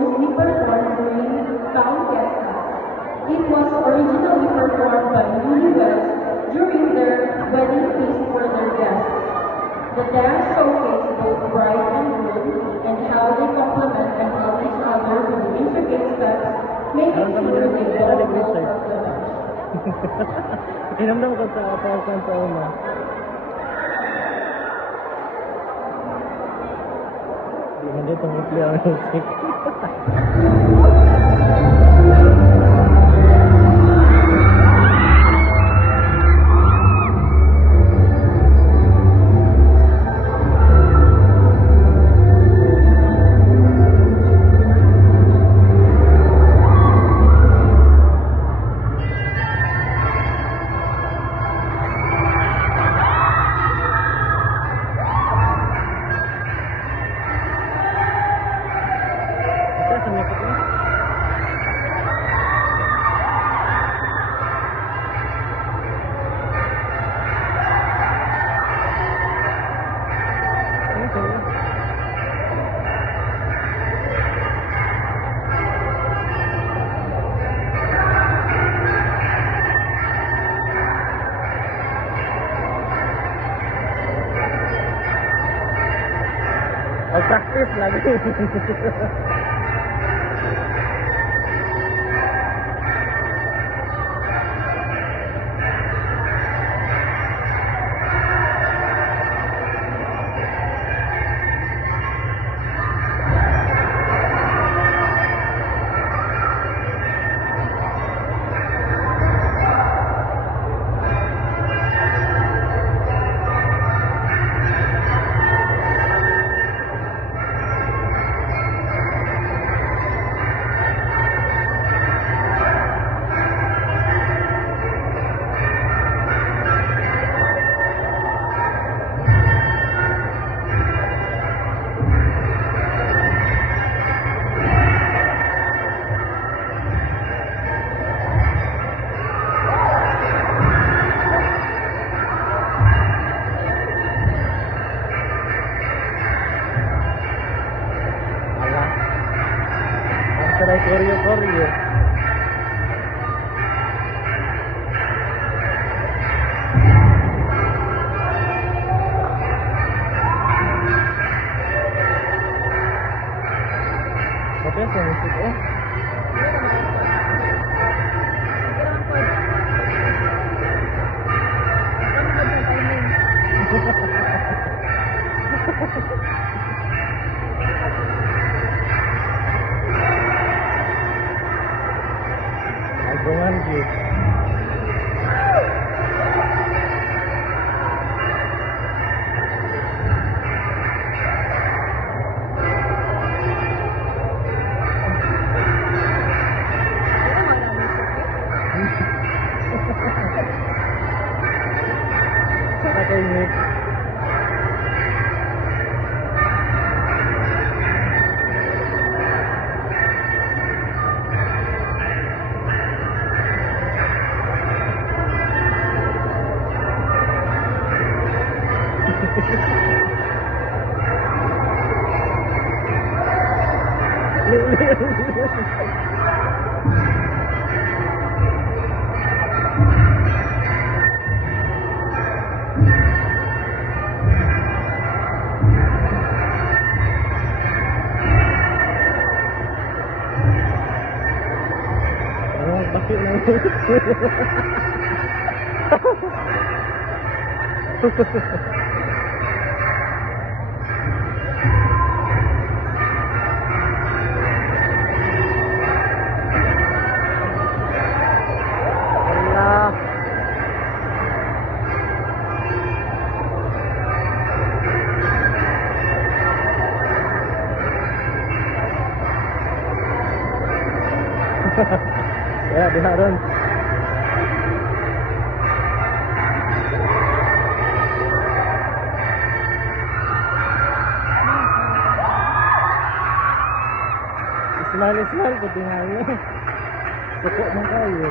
mostly performed during town fiestas. It was originally performed by newlyweds during their wedding feast for their guests. The dance showcased both bride and groom and how they complement and help each other with the intricate steps, making sure they both know the dance. Inamdam ko sa pausan sa una. Di man dito ang play ang music. Practice lagi. Koryo. Oke, sa musik agungan gitu. Sana kayak ini. Bakit na ya diharun. Ismail pati nga yun. Suko man kayo.